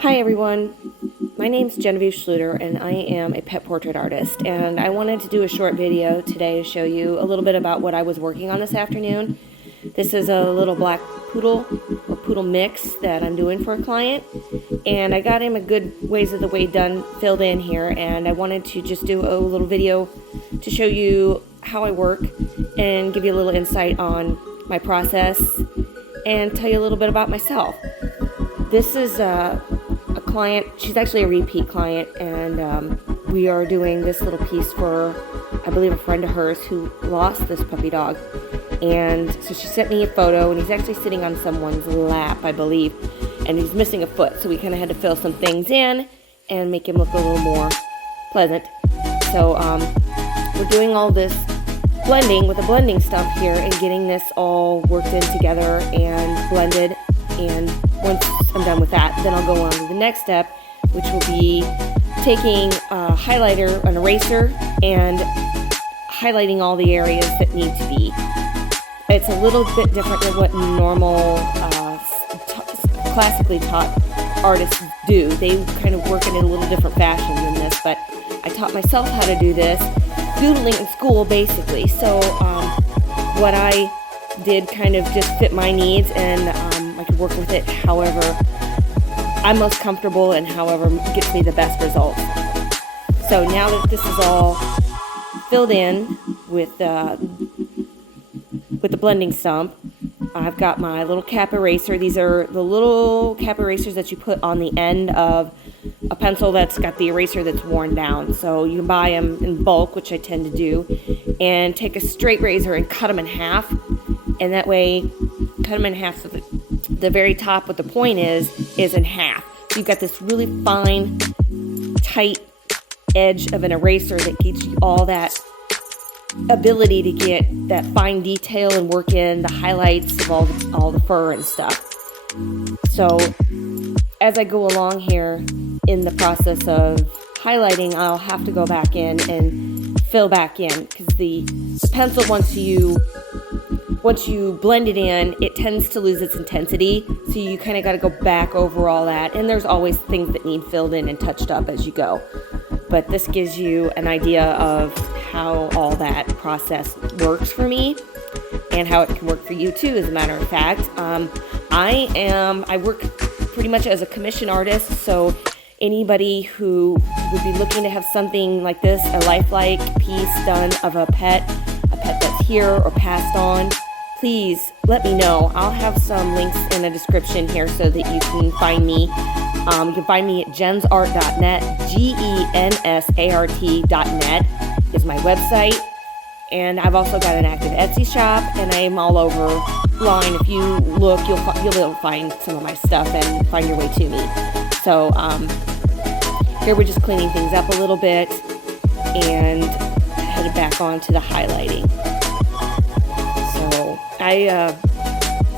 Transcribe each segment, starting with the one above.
Hi everyone, my name's Genevieve Schluter and I am a pet portrait artist, and I wanted to do a short video today to show you a little bit about what I was working on this afternoon. This is a little black poodle or poodle mix that I'm doing for a client, and I got him a good ways of the way done filled in here, and I wanted to just do a little video to show you how I work and give you a little insight on my process and tell you a little bit about myself. This is a client. She's actually a repeat client, and we are doing this little piece for, I believe, a friend of hers who lost this puppy dog. And so she sent me a photo, and he's actually sitting on someone's lap, I believe, and he's missing a foot, so we kind of had to fill some things in and make him look a little more pleasant. So we're doing all this blending with a blending stump here and getting this all worked in together and blended. And once I'm done with that, then I'll go on to the next step, which will be taking a highlighter, an eraser, and highlighting all the areas that need to be. It's a little bit different than what normal classically taught artists do. They kind of work in a little different fashion than this, but I taught myself how to do this doodling in school, basically. So what I did kind of just fit my needs, and I could work with it however I'm most comfortable and however gets me the best results. So now that this is all filled in with the blending stump, I've got my little cap eraser. These are the little cap erasers that you put on the end of a pencil that's got the eraser that's worn down. So you can buy them in bulk, which I tend to do, and take a straight razor and cut them in half. And that way, cut them in half so that the very top, what the point is in half. So you've got this really fine, tight edge of an eraser that gives you all that ability to get that fine detail and work in the highlights of all the fur and stuff. So as I go along here in the process of highlighting, I'll have to go back in and fill back in, because the pencil, once you blend it in, it tends to lose its intensity, so you kind of got to go back over all that, and there's always things that need filled in and touched up as you go. But this gives you an idea of how all that process works for me and how it can work for you too, as a matter of fact. I work pretty much as a commission artist, so anybody who would be looking to have something like this, a lifelike piece done of a pet that's here or passed on, please let me know. I'll have some links in the description here so that you can find me. You can find me at gensart.net. GENSART.net is my website. And I've also got an active Etsy shop, and I'm all over line. If you look, you'll be able to find some of my stuff and find your way to me. So here we're just cleaning things up a little bit and headed back on to the highlighting. So I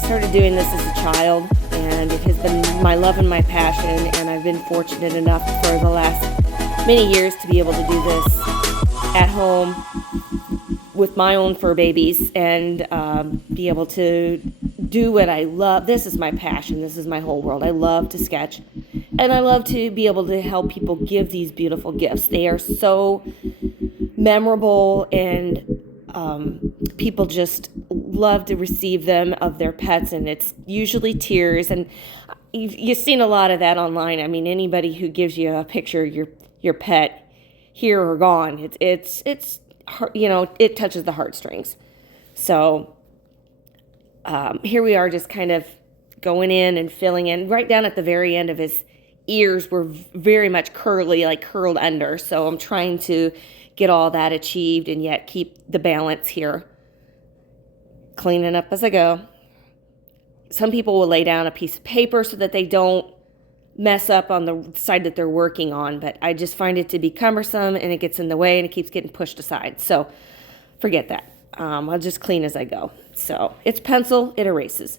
started doing this as a child, and it has been my love and my passion, and I've been fortunate enough for the last many years to be able to do this at home with my own fur babies and be able to do what I love. This is my passion. This is my whole world. I love to sketch, and I love to be able to help people give these beautiful gifts. They are so memorable, and people just love to receive them of their pets, and it's usually tears. And you've seen a lot of that online. I mean, anybody who gives you a picture of your pet, here or gone, it's it touches the heartstrings. So here we are, just kind of going in and filling in. Right down at the very end of his ears were very much curly, like curled under. So I'm trying to get all that achieved and yet keep the balance here. Cleaning up as I go. Some people will lay down a piece of paper so that they don't mess up on the side that they're working on, but I just find it to be cumbersome, and it gets in the way, and it keeps getting pushed aside. So forget that. I'll just clean as I go. So it's pencil, it erases.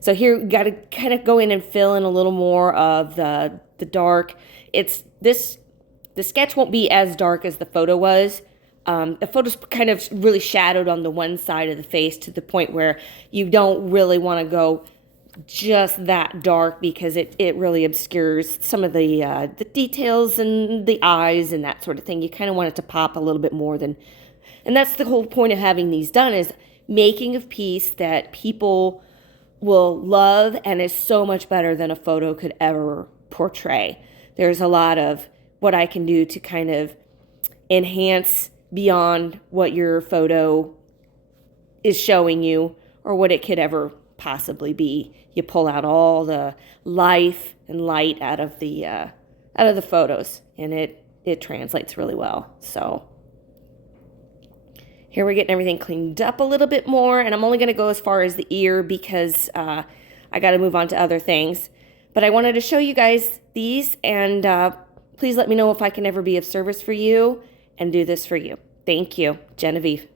So here we got to kind of go in and fill in a little more of the dark. The sketch won't be as dark as the photo was. The photo's kind of really shadowed on the one side of the face to the point where you don't really want to go just that dark because it really obscures some of the details and the eyes and that sort of thing. You kind of want it to pop a little bit more than, and that's the whole point of having these done, is making a piece that people will love and is so much better than a photo could ever portray. There's a lot of what I can do to kind of enhance beyond what your photo is showing you or what it could ever possibly be. You pull out all the life and light out of the photos, and it translates really well. So here we're getting everything cleaned up a little bit more, and I'm only going to go as far as the ear because I got to move on to other things. But I wanted to show you guys these, and please let me know if I can ever be of service for you and do this for you. Thank you, Genevieve.